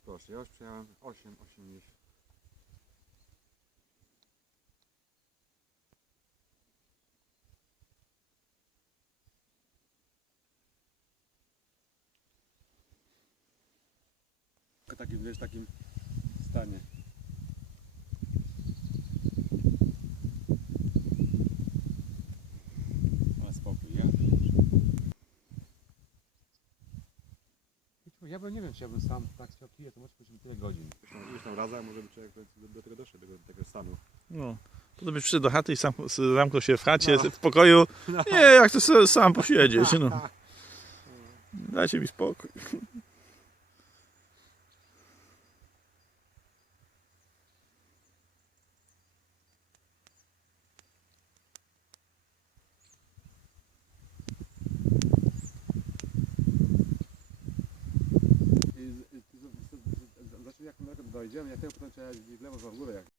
proszę. Ja już przyjechałem 8, 8 miesięcy. W takim, wiesz, takim stanie. Ale spokój, ja. Ja bym nie wiem, czy ja bym sam tak chciał kije, to może pójść tyle godzin. Już tam razem, może by człowiek do, do tego doszedł, do tego stanu. No. Potem byś przyszedł do chaty i sam zamknął się w chacie, No. w pokoju. Nie, jak to sam posiedzieć, no. Dajcie mi spokój. I, z- i, z- z- z- z- znaczy jak tego potem trzeba w lewo, w górę jak